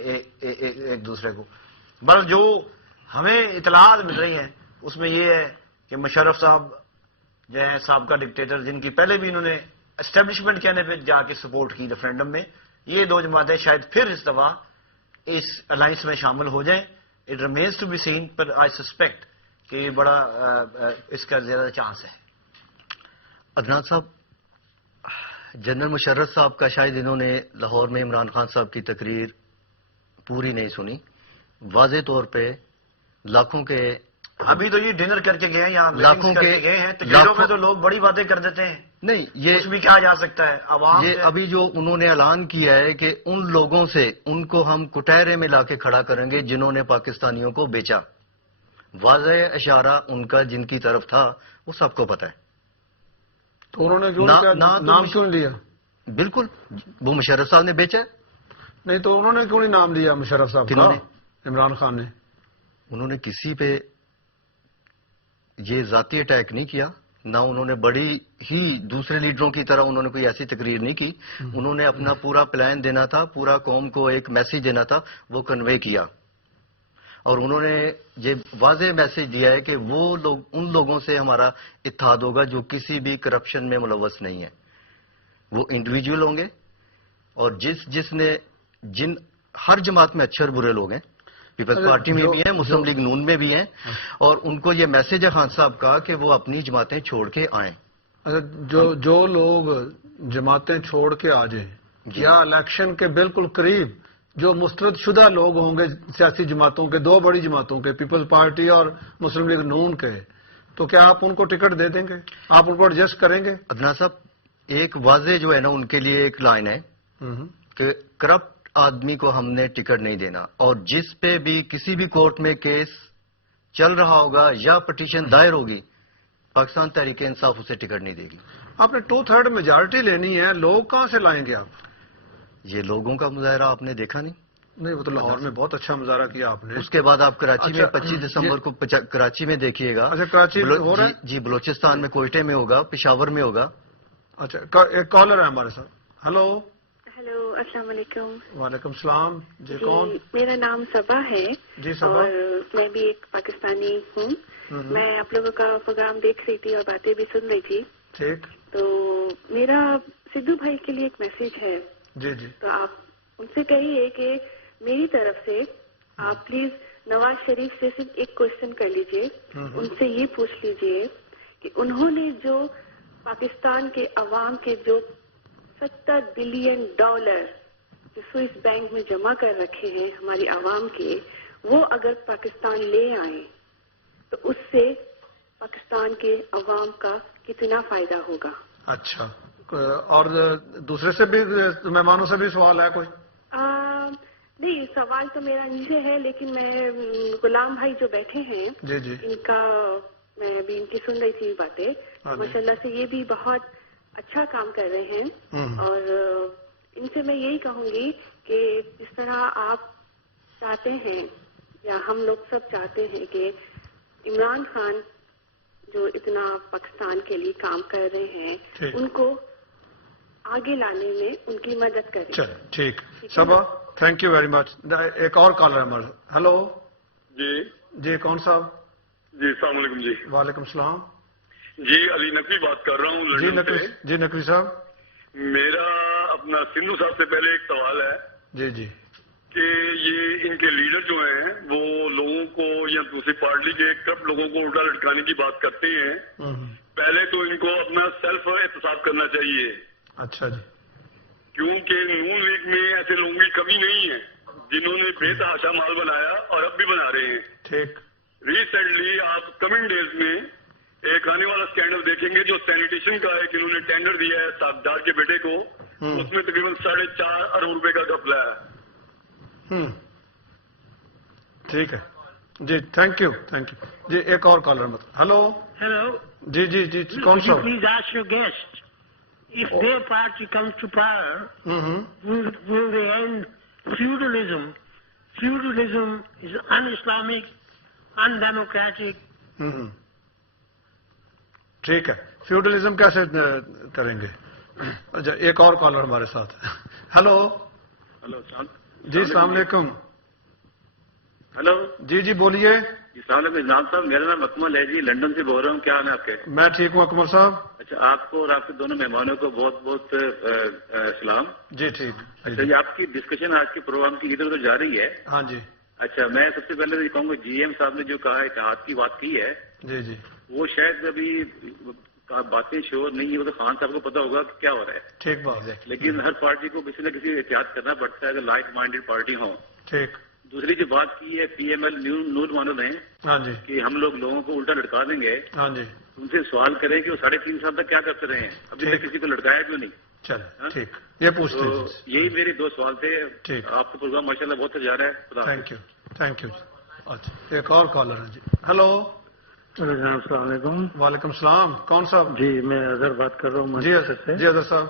ایک دوسرے کو. بس جو ہمیں اطلاعات مل رہی ہیں اس میں یہ ہے کہ مشرف صاحب جو ہیں سابقہ ڈکٹیٹر، جن کی پہلے بھی انہوں نے اسٹیبلشمنٹ کہنے پہ جا کے سپورٹ کی ریفرینڈم میں، یہ دو جماعتیں شاید پھر اس دفعہ اس الائنس میں شامل ہو جائیں. It remains to be seen, پر آئی سسپیکٹ کہ یہ بڑا اس کا زیادہ چانس ہے. عدنان صاحب، جنرل مشرف صاحب کا شاید انہوں نے لاہور میں عمران خان صاحب کی تقریر پوری نہیں سنی. واضح طور پہ لاکھوں کے، ابھی تو یہ ڈنر کر کے گئے ہیں، یہاں لاکھوں کر کے گئے ہیں، تقریروں میں تو لوگ بڑی باتیں کر دیتے ہیں. نہیں، یہ کچھ بھی کہا جا سکتا ہے. عوام یہ ابھی جو انہوں نے اعلان کیا ہے کہ ان لوگوں سے ان کو ہم کٹہرے میں لا کے کھڑا کریں گے جنہوں نے پاکستانیوں کو بیچا. واضح اشارہ ان کا جن کی طرف تھا وہ سب کو پتہ ہے. تو انہوں نے کیوں نام کیوں لیا؟ بالکل، وہ مشرف صاحب نے بیچا. نہیں تو انہوں نے کیوں نہیں نام لیا مشرف صاحب کا؟ عمران خان نے. انہوں نے کسی پہ یہ ذاتی اٹیک نہیں کیا، نہ انہوں نے بڑی ہی دوسرے لیڈروں کی طرح انہوں نے کوئی ایسی تقریر نہیں کی. انہوں نے اپنا پورا پلان دینا تھا، پورا قوم کو ایک میسج دینا تھا، وہ کنوے کیا. اور انہوں نے یہ واضح میسج دیا ہے کہ وہ لوگ، ان لوگوں سے ہمارا اتحاد ہوگا جو کسی بھی کرپشن میں ملوث نہیں ہے. وہ انڈیویجول ہوں گے، اور جس نے ہر جماعت میں اچھے اور برے لوگ ہیں، پیپلز پارٹی میں بھی ہیں، مسلم لیگ نون میں بھی ہیں، اور ان کو یہ میسج ہے خان صاحب کا کہ وہ اپنی جماعتیں چھوڑ کے آئیں. جو لوگ جماعتیں چھوڑ کے آ جائیں یا الیکشن کے بالکل قریب جو مسترد شدہ لوگ ہوں گے سیاسی جماعتوں کے، دو بڑی جماعتوں کے، پیپلز پارٹی اور مسلم لیگ نون کے، تو کیا آپ ان کو ٹکٹ دے دیں گے؟ آپ ان کو ایڈجسٹ کریں گے؟ عدنان صاحب، ایک واضح جو ہے نا ان کے لیے ایک لائن ہے کہ کرپٹ آدمی کو ہم نے ٹکٹ نہیں دینا، اور جس پہ بھی کسی بھی کورٹ میں کیس چل رہا ہوگا یا پٹیشن دائر ہوگی، پاکستان تحریک انصاف اسے ٹکٹ نہیں دے گی. آپ نے 2/3 میجارٹی لینی ہے، لوگ کہاں سے لائیں گے آپ؟ یہ لوگوں کا مظاہرہ آپ نے دیکھا نہیں؟ نہیں، وہ تو لاہور میں بہت اچھا مظاہرہ کیا آپ نے. اس کے بعد آپ کراچی میں 25 دسمبر کو کراچی میں دیکھیے گا. اچھا، کراچی ہو رہا ہے؟ جی، بلوچستان میں کوئٹے میں ہوگا، پشاور میں ہوگا. اچھا، ایک کالر ہے ہمارے ساتھ. ہلو، السلام علیکم. وعلیکم السلام. جی کون؟ میرا نام صبا ہے. جی صبا. اور میں بھی ایک پاکستانی ہوں. میں آپ لوگوں کا پروگرام دیکھ رہی تھی اور باتیں بھی سن رہی تھی. ٹھیک. تو میرا سدھو بھائی کے لیے ایک میسج ہے. جی جی. تو آپ ان سے کہیے کہ میری طرف سے آپ پلیز نواز شریف سے صرف ایک کوشچن کر لیجئے. ان سے یہ پوچھ لیجئے کہ انہوں نے جو پاکستان کے عوام کے جو $70 بلین جو سوئس بینک میں جمع کر رکھے ہیں ہماری عوام کے، وہ اگر پاکستان لے آئیں تو اس سے پاکستان کے عوام کا کتنا فائدہ ہوگا؟ اچھا، اور دوسرے سے بھی مہمانوں سے بھی سوال ہے کوئی؟ نہیں، سوال تو میرا ان سے ہے، لیکن میں غلام بھائی جو بیٹھے ہیں جی جی، ان کا میں ابھی ان کی سن رہی تھی باتیں. ماشاء اللہ سے یہ بھی بہت اچھا کام کر رہے ہیں. اور ان سے میں یہی کہوں گی کہ جس طرح آپ چاہتے ہیں یا ہم لوگ سب چاہتے ہیں کہ عمران خان جو اتنا پاکستان کے لیے کام کر رہے ہیں ان کو آگے لانے میں ان کی مدد کریں. چلو ٹھیک. صبا، تھینک یو ویری مچ. ایک اور کالر ہے ہمارا. ہلو. جی جی کون صاحب؟ جی السلام علیکم. جی وعلیکم السلام. جی علی نقوی بات کر رہا ہوں جی لندن سے. جی نقوی صاحب. میرا اپنا سندھو صاحب سے پہلے ایک سوال ہے. جی جی. کہ یہ ان کے لیڈر جو ہیں وہ لوگوں کو یا دوسری پارٹی کے کرپٹ لوگوں کو الٹا لٹکانے کی بات کرتے ہیں. پہلے تو ان کو اپنا سیلف احتساب کرنا چاہیے. اچھا جی. کیونکہ نون لیگ میں ایسے لوگوں کی کمی نہیں ہے جنہوں نے بے تحاشا مال بنایا اور اب بھی بنا رہے ہیں. ٹھیک. ریسنٹلی آپ کمنگ ڈیز میں ایک آنے والا اسکینڈل دیکھیں گے جو سینیٹیشن کا ہے کہ انہوں نے ٹینڈر دیا ہے صاحبدار کے بیٹے کو. اس میں تقریباً 4.5 ارب روپے کا گھپلا ہے. ٹھیک ہے جی. Thank you thank you. جی ایک اور کالر مطلب. ہلو. Hello. جی جی جی کون Could you صاحب؟ please ask your guest if their party comes to power, will they end feudalism? Feudalism is un-Islamic, undemocratic. ٹھیک ہے. فیوڈلزم کیسے کریں گے؟ اچھا ایک اور کالر ہمارے ساتھ. ہلو. ہلو جی السلام علیکم. ہلو جی جی بولیے. جی السلام علیکم نام صاحب، میرا نام اکمل ہے جی، لندن سے بول رہا ہوں. کیا حال ہے آپ کے؟ میں ٹھیک ہوں اکمل صاحب. اچھا، آپ کو اور آپ کے دونوں مہمانوں کو بہت بہت سلام. جی ٹھیک. اچھا، یہ آپ کی ڈسکشن آج کے پروگرام کی ادھر ادھر جا رہی ہے. ہاں جی. اچھا، میں سب سے پہلے تو یہ کہوں گا جی ایم صاحب نے جو کہا اتحاد کی بات کی ہے، جی جی وہ شاید ابھی باتیں شور نہیں ہے، وہ تو خان صاحب کو پتا ہوگا کہ کیا ہو رہا ہے. ٹھیک بات ہے. لیکن ہر پارٹی کو کسی نہ کسی احتیاط کرنا پڑتا ہے اگر لائک مائنڈیڈ پارٹی ہوں. ٹھیک. دوسری جو بات کی ہے پی ایم ایل نور مانو نے ہاں جی. کہ ہم لوگوں کو الٹا لٹکا دیں گے، ہاں جی. ان سے سوال کریں کہ وہ 3.5 سال تک کیا کرتے رہے ہیں، ابھی تک کسی کو لٹکایا کیوں نہیں. چلے ٹھیک. یہ پوچھتے تو ہیں. یہی میرے 2 سوال تھے. ٹھیک. آپ کا پروگرام ماشاء اللہ بہت اچھا جا رہا ہے. خدا حافظ. Thank you. Thank you. اچھا ایک اور کالر ہے جی. ہلو. السلام علیکم. وعلیکم السلام. کون صاحب؟ جی میں اظہر بات کر رہا ہوں جی مانچسٹر سے. جی اظہر صاحب.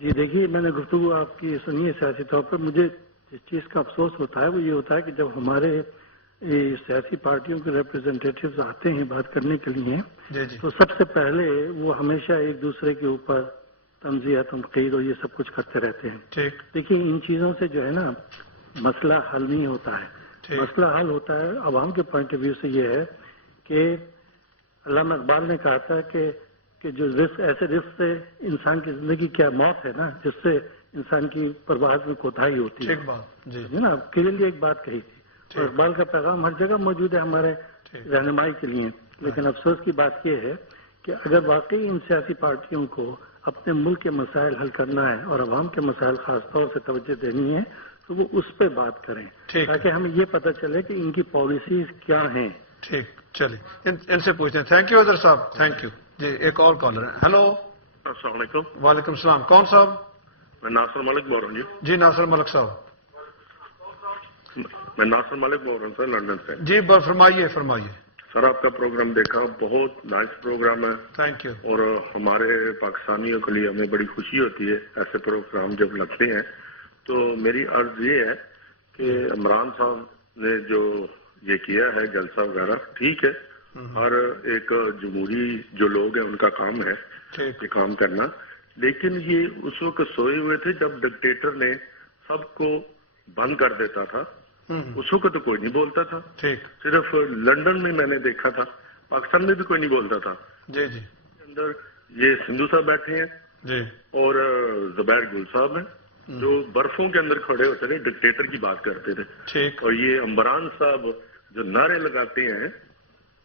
جی دیکھیے، میں نے گفتگو آپ کی سنی ہے سیاسی طور پر. مجھے جس چیز کا افسوس ہوتا ہے وہ یہ ہوتا ہے کہ جب ہمارے سیاسی پارٹیوں کے ریپرزینٹیٹیوز آتے ہیں بات کرنے کے لیے، جی جی تو سب سے پہلے وہ ہمیشہ ایک دوسرے کے اوپر تنزیہ تنقید اور یہ سب کچھ کرتے رہتے ہیں. ٹھیک. دیکھیے ان چیزوں سے جو ہے نا مسئلہ حل نہیں ہوتا ہے. ٹھیک. مسئلہ حل ہوتا ہے عوام کے پوائنٹ آف ویو سے یہ ہے کہ علامہ اقبال نے کہا تھا کہ جو رزق ایسے رزق سے انسان کی زندگی کیا موت ہے نا، جس سے انسان کی پرواز میں کوتاہی ہوتی ہے. ٹھیک بات. جی ہے نا، کلیئرلی ایک بات کہی تھی. اور اقبال کا پیغام ہر جگہ موجود ہے ہمارے رہنمائی کے لیے. لیکن افسوس کی بات یہ ہے کہ اگر واقعی ان سیاسی پارٹیوں کو اپنے ملک کے مسائل حل کرنا ہے اور عوام کے مسائل خاص طور سے توجہ دینی ہے تو وہ اس پہ بات کریں تاکہ ہمیں یہ پتہ چلے کہ ان کی پالیسیز کیا ہیں. ٹھیک. چلیے ان سے پوچھتے ہیں. تھینک یو اظہر صاحب. Thank you. جی ایک اور کالر ہے. ہلو. السلام علیکم. وعلیکم السلام. کون صاحب؟ میں ناصر ملک بول رہا ہوں جی. جی ناصر ملک صاحب. میں ناصر ملک بول رہا ہوں سر، لندن سے. جی فرمائیے فرمائیے. سر آپ کا پروگرام دیکھا، بہت نائس پروگرام ہے. Thank you. اور ہمارے پاکستانیوں کے لیے ہمیں بڑی خوشی ہوتی ہے ایسے پروگرام جب لگتے ہیں. تو میری عرض یہ ہے کہ عمران صاحب نے جو یہ کیا ہے جلسہ وغیرہ، ٹھیک ہے، ہر ایک جمہوری جو لوگ ہیں ان کا کام ہے یہ کام کرنا. لیکن یہ اس وقت سوئے ہوئے تھے جب ڈکٹیٹر نے سب کو بند کر دیتا تھا. اس وقت تو کوئی نہیں بولتا تھا. ٹھیک. صرف لندن میں نے دیکھا تھا، پاکستان میں بھی کوئی نہیں بولتا تھا. جی جی. اندر یہ سندھو صاحب بیٹھے ہیں جی اور زبیر گل صاحب ہیں جو برفوں کے اندر کھڑے ہوتے تھے، ڈکٹیٹر کی بات کرتے تھے. ٹھیک. اور یہ عمران صاحب جو نعرے لگاتے ہیں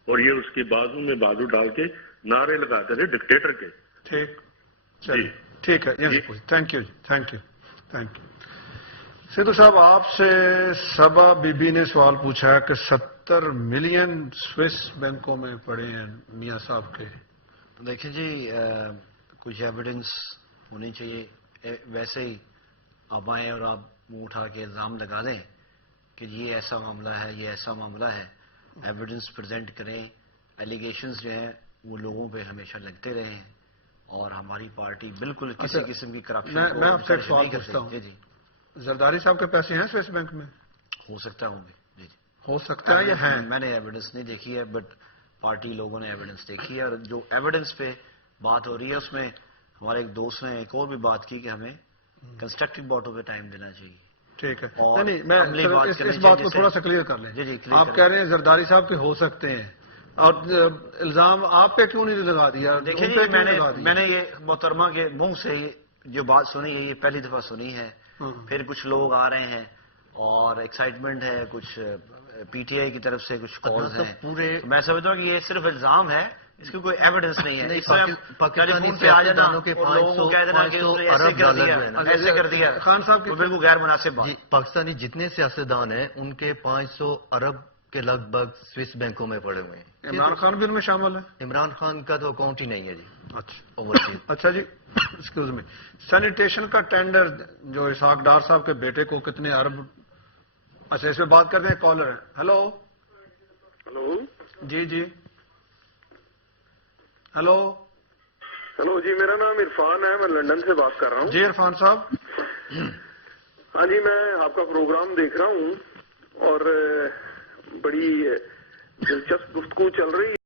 اور یہ اس کی بازو میں بازو ڈال کے نعرے لگاتے تھے ڈکٹیٹر کے. ٹھیک. چلیے ٹھیک ہے. Thank you. Thank you. Thank you. Sidhu صاحب آپ سے صبا بی بی نے سوال پوچھا ہے کہ 70 ملین سوئس بینکوں میں پڑے ہیں میاں صاحب کے. دیکھیں جی، کچھ ایویڈنس ہونی چاہیے. ویسے ہی آپ آئیں اور آپ منہ اٹھا کے الزام لگا دیں کہ یہ ایسا معاملہ ہے، یہ ایسا معاملہ ہے. ایویڈنس پریزنٹ کریں. ایلیگیشنز جو ہیں وہ لوگوں پہ ہمیشہ لگتے رہے ہیں اور ہماری پارٹی بالکل کسی قسم کی کرپشن میں آپ سے ایک سوال پوچھتا ہوں. جی جی. زرداری صاحب کے پیسے ہیں سوئس بینک میں؟ ہو سکتا ہوں گے. جی جی. ہو سکتا ہے یا ہیں؟ میں نے ایویڈنس نہیں دیکھی ہے، بٹ پارٹی لوگوں نے ایویڈنس دیکھی ہے. اور جو ایویڈنس پہ بات ہو رہی ہے اس میں ہمارے ایک دوست نے ایک اور بھی بات کی کہ ہمیں کنسٹرکٹیو باتوں پہ ٹائم دینا چاہیے. ٹھیک ہے. اور نہیں میں اس بات کو تھوڑا سا کلیئر کر لیں. جی جی. آپ کہہ رہے ہیں زرداری صاحب کے ہو سکتے ہیں اور الزام آپ پہ کیوں نہیں لگا دیا؟ دیکھیں جی، میں نے یہ محترمہ کے منہ سے جو بات سنی ہے یہ پہلی دفعہ سنی ہے. پھر کچھ لوگ آ رہے ہیں اور ایکسائٹمنٹ ہے، کچھ پی ٹی آئی کی طرف سے کچھ کالز ہیں. میں سمجھتا ہوں کہ یہ صرف الزام ہے، اس کی کوئی ایویڈنس نہیں ہے. ایسے کر دیا خان صاحب کی بالکل غیر مناسب بات. پاکستانی جتنے سیاستدان ہیں ان کے 500 ارب کے لگ بھگ سوئس بینکوں میں پڑے ہوئے ہیں. عمران خان بھی ان میں شامل ہے؟ عمران خان کا تو اکاؤنٹ ہی نہیں ہے جی. اچھا. اچھا جی، ایکسکیوز می. سینیٹیشن کا ٹینڈر جو اسحاق ڈار صاحب کے بیٹے کو کتنے ارب؟ اچھا اس پہ بات کرتے ہیں. کالر ہے. ہلو. ہلو. جی جی. ہلو. ہلو جی، میرا نام عرفان ہے، میں لندن سے بات کر رہا ہوں. جی عرفان صاحب. ہاں جی، میں آپ کا پروگرام دیکھ رہا ہوں اور بڑی دلچسپ گفتگو چل رہی ہے.